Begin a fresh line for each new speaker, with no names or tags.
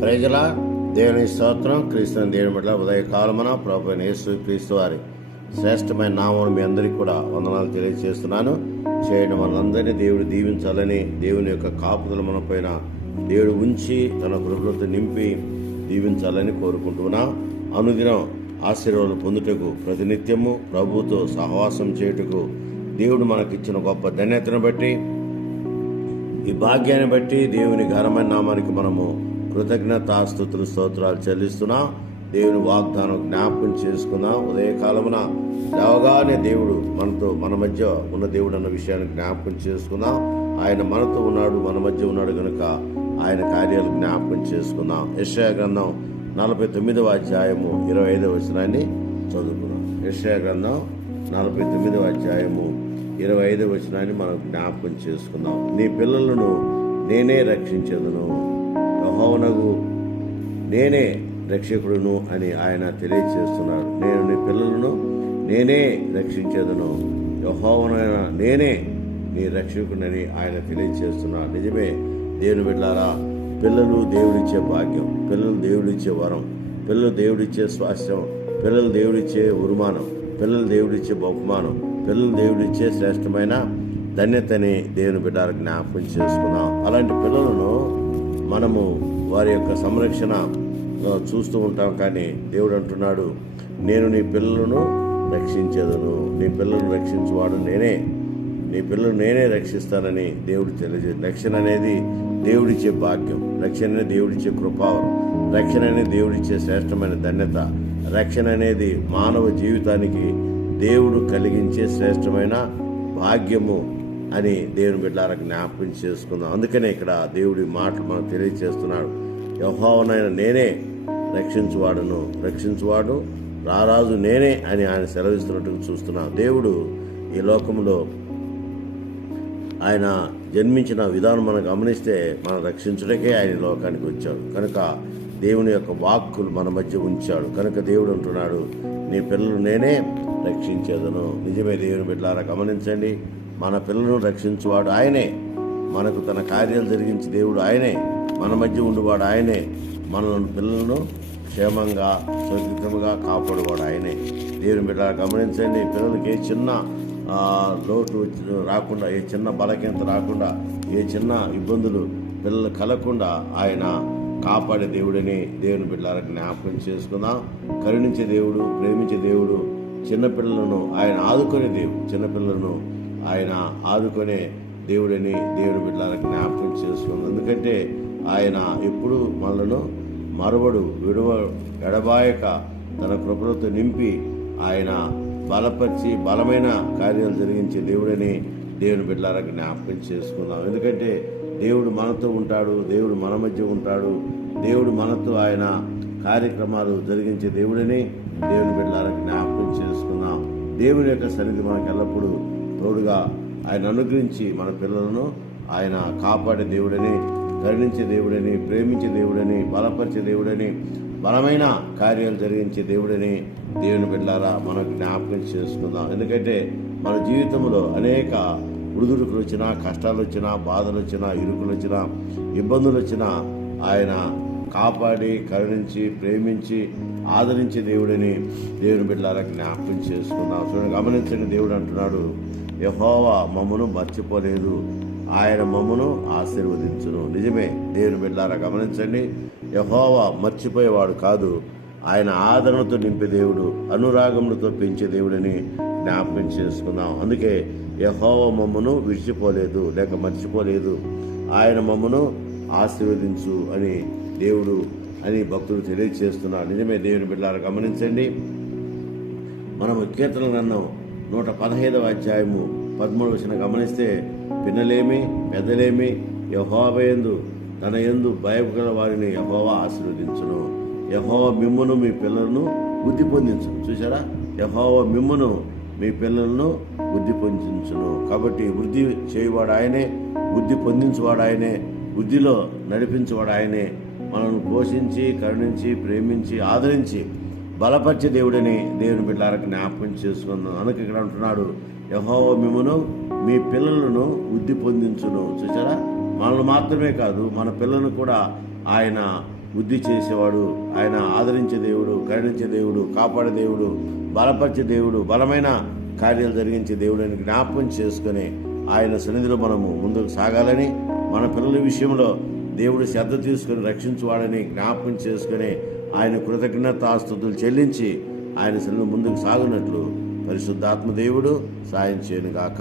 ప్రజల దేవుని స్తోత్రం. క్రీస్తుని దేవుని బిడ్డ ఉదయ కాలమున ప్రభు యేసు క్రీస్తు వారి శ్రేష్టమైన నామం మీ అందరికీ కూడా వందనాలు తెలియజేస్తున్నాను. చేయడం వాళ్ళందరినీ దేవుడు దీవించాలని దేవుని యొక్క కాపుదల మన పైన దేవుడు ఉంచి తన కృపలతో నింపి దీవించాలని కోరుకుంటున్నా. అనుదినం ఆశీర్వాదం పొందుటకు ప్రతినిత్యము ప్రభుతో సహవాసం చేయుటకు దేవుడు మనకిచ్చిన గొప్ప ధన్యతను బట్టి ఈ భాగ్యాన్ని బట్టి దేవుని ఘనమైన నామానికి మనము కృతజ్ఞతాస్తుతులు స్తోత్రాలు చెల్లిస్తున్నాం. దేవుని వాగ్దానం జ్ఞాపకం చేసుకున్నాం. ఉదయకాలమున లేవగానే దేవుడు మనతో మన మధ్య ఉన్న దేవుడు అన్న విషయాన్ని జ్ఞాపకం చేసుకున్నాం. ఆయన మనతో ఉన్నాడు మన మధ్య ఉన్నాడు కనుక ఆయన కార్యాలు జ్ఞాపకం చేసుకుందాం యెషయా గ్రంథం నలభై తొమ్మిదవ అధ్యాయము ఇరవై ఐదవ వచనాన్ని చదువుకున్నాం యెషయా గ్రంథం నలభై తొమ్మిదవ అధ్యాయము ఇరవై ఐదవ వచనాన్ని మనం జ్ఞాపకం చేసుకుందాం. నీ పిల్లలను నేనే రక్షించదును. భావనకు నేనే రక్షకుడును అని ఆయన తెలియజేస్తున్నాడు నేను నీ పిల్లలను నేనే రక్షించేదను. యహోవనైన నేనే నీ రక్షకుడని ఆయన తెలియజేస్తున్నాడు నిజమే దేవుని బిడ్డారా పిల్లలు దేవుడిచ్చే భాగ్యం పిల్లలు దేవుడిచ్చే వరం పిల్లలు దేవుడిచ్చే స్వాస్థ్యం పిల్లలు దేవుడిచ్చే ఉరుమానం పిల్లలు దేవుడిచ్చే బహుమానం పిల్లలు దేవుడిచ్చే శ్రేష్టమైన ధన్యతని దేవుని బిడ్డారు జ్ఞాపకం చేసుకున్నాం అలాంటి పిల్లలను మనము వారి యొక్క సంరక్షణ చూస్తూ ఉంటాం. కానీ దేవుడు అంటున్నాడు నేను నీ పిల్లలను రక్షించేదను. నీ పిల్లలను రక్షించువాడు నేనే. నీ పిల్లలు నేనే రక్షిస్తానని దేవుడు తెలియజే రక్షణ అనేది దేవుడిచ్చే భాగ్యం. రక్షణ అనేది దేవుడిచ్చే కృపావరం. రక్షణ అనేది దేవుడిచ్చే శ్రేష్టమైన ధన్యత. రక్షణ అనేది మానవ జీవితానికి దేవుడు కలిగించే శ్రేష్టమైన భాగ్యము. అని దేవుని బిడ్డారా జ్ఞాపకం చేసుకుందాం. అందుకనే ఇక్కడ దేవుడి మాటలు మనకు తెలియజేస్తున్నాడు. యహోవనైనా నేనే రక్షించువాడును రక్షించువాడు రారాజు నేనే అని ఆయన సెలవిస్తున్నట్టు చూస్తున్నాం. దేవుడు ఈ లోకంలో ఆయన జన్మించిన విధానం మనం గమనిస్తే మనం రక్షించడకే ఆయన లోకానికి వచ్చాడు. కనుక దేవుని యొక్క వాక్కులు మన మధ్య ఉంచాడు. కనుక దేవుడు అంటున్నాడు నీ పిల్లలు నేనే రక్షించేదను. నిజమే దేవుని బిడ్డలారా గమనించండి. మన పిల్లలను రక్షించువాడు ఆయనే. మనకు తన కార్యాలు జరిగించి దేవుడు ఆయనే. మన మధ్య ఉండువాడు ఆయనే. మనలను పిల్లలను క్షేమంగా సురక్షితంగా కాపాడువాడు ఆయనే. దేవుని బిడ్డ గమనించండి పిల్లలకి ఏ చిన్న లోటు రాకుండా ఏ చిన్న బలకింత రాకుండా ఏ చిన్న ఇబ్బందులు పిల్లలు కలగకుండా ఆయన కాపాడే దేవుడని దేవుని బిడ్డల జ్ఞాపకం చేసుకుందాం. కరుణించే దేవుడు ప్రేమించే దేవుడు చిన్నపిల్లలను ఆయన ఆదుకునే దేవుడు చిన్నపిల్లలను ఆయన ఆదుకునే దేవుడని దేవుడి బిడ్డల జ్ఞాపకం చేసుకుందాం. ఎందుకంటే ఆయన ఎప్పుడు మనలో మరవడు విడవ ఎడబాయక తన కృపలతో నింపి ఆయన బలపరిచి బలమైన కార్యాలు జరిగించే దేవుడని దేవుని బిడ్డలారా జ్ఞాపకం చేసుకుందాం. ఎందుకంటే దేవుడు మనతో ఉంటాడు దేవుడు మన మధ్య ఉంటాడు. దేవుడు మనతో ఆయన కార్యక్రమాలు జరిగించే దేవుడని దేవుని బిడ్డలారా జ్ఞాపకం చేసుకుందాం. దేవుని యొక్క సన్నిధి మనకు ఎల్లప్పుడూ తోడుగా ఆయన అనుగ్రహించి మన పిల్లలను ఆయన కాపాడే దేవుడని కరుణించే దేవుడని ప్రేమించే దేవుడని బలపరిచే దేవుడని బలమైన కార్యాలు జరిగించే దేవుడని దేవుని బిడ్డారా మనం జ్ఞాపకం చేసుకుందాం. ఎందుకంటే మన జీవితంలో అనేక ఉడుదుడుకులు వచ్చినా కష్టాలు వచ్చినా బాధలు వచ్చినా ఇరుకులు వచ్చినా ఇబ్బందులు వచ్చినా ఆయన కాపాడి కరుణించి ప్రేమించి ఆదరించే దేవుడని దేవుని బిడ్డలారా జ్ఞాపకం చేసుకుందాం. చూడండి గమనించండి దేవుడు అంటున్నాడు. యహోవా మమ్మను మర్చిపోలేదు. ఆయన మమ్మను ఆశీర్వదించును. నిజమే దేవుని బిడ్డారా గమనించండి యహోవా మర్చిపోయేవాడు కాదు. ఆయన ఆదరణతో నింపే దేవుడు అనురాగములతో పెంచే దేవుడని జ్ఞాపకం చేసుకుందాం. అందుకే యహోవ మమ్మను విడిచిపోలేదు లేక మర్చిపోలేదు. ఆయన మమ్మను ఆశీర్వదించు అని దేవుడు అని భక్తుడు తెలియజేస్తున్నాడు. నిజమే దేవుని బిడ్డారా గమనించండి. మనము కీర్తనలు అన్నాం నూట పదహైదవ అధ్యాయము పదమూడు వచ్చిన గమనిస్తే పిన్నలేమి పెద్దలేమి యహోవయందు తన యందు భయగల వారిని యహోవా ఆశీర్వదించును. యహోవ మిమ్మును మీ పిల్లలను బుద్ధి పొందించు చూసారా యహోవ మిమ్మును మీ పిల్లలను బుద్ధి పొందించును. కాబట్టి వృద్ధి చేయవాడు ఆయనే బుద్ధి పొందించువాడు ఆయనే బుద్ధిలో నడిపించేవాడు ఆయనే. మనల్ని పోషించి కరుణించి ప్రేమించి ఆదరించి బలపరిచే దేవుడని దేవుని బిడ్డలకు జ్ఞాపకం చేసుకుందాం. అందుకు ఇక్కడ అంటున్నాడు యహో మిమ్మను మీ పిల్లలను వృద్ధి పొందించును. చూసారా మనల్ని మాత్రమే కాదు మన పిల్లలను కూడా ఆయన వృద్ధి చేసేవాడు ఆయన ఆదరించే దేవుడు కరుణించే దేవుడు కాపాడే దేవుడు బలపరిచే దేవుడు బలమైన కార్యాలు జరిగించే దేవుడు అని జ్ఞాపకం చేసుకొని ఆయన సన్నిధిలో మనము ముందుకు సాగాలని మన పిల్లల విషయంలో దేవుడు శ్రద్ధ తీసుకొని రక్షించువాడని జ్ఞాపకం చేసుకొని ఆయన కృతజ్ఞతాస్తుతులు చెల్లించి ఆయన సన్నిధిలో ముందుకు సాగునట్లు పరిశుద్ధాత్మ దేవుడు సాయం చేయను గాక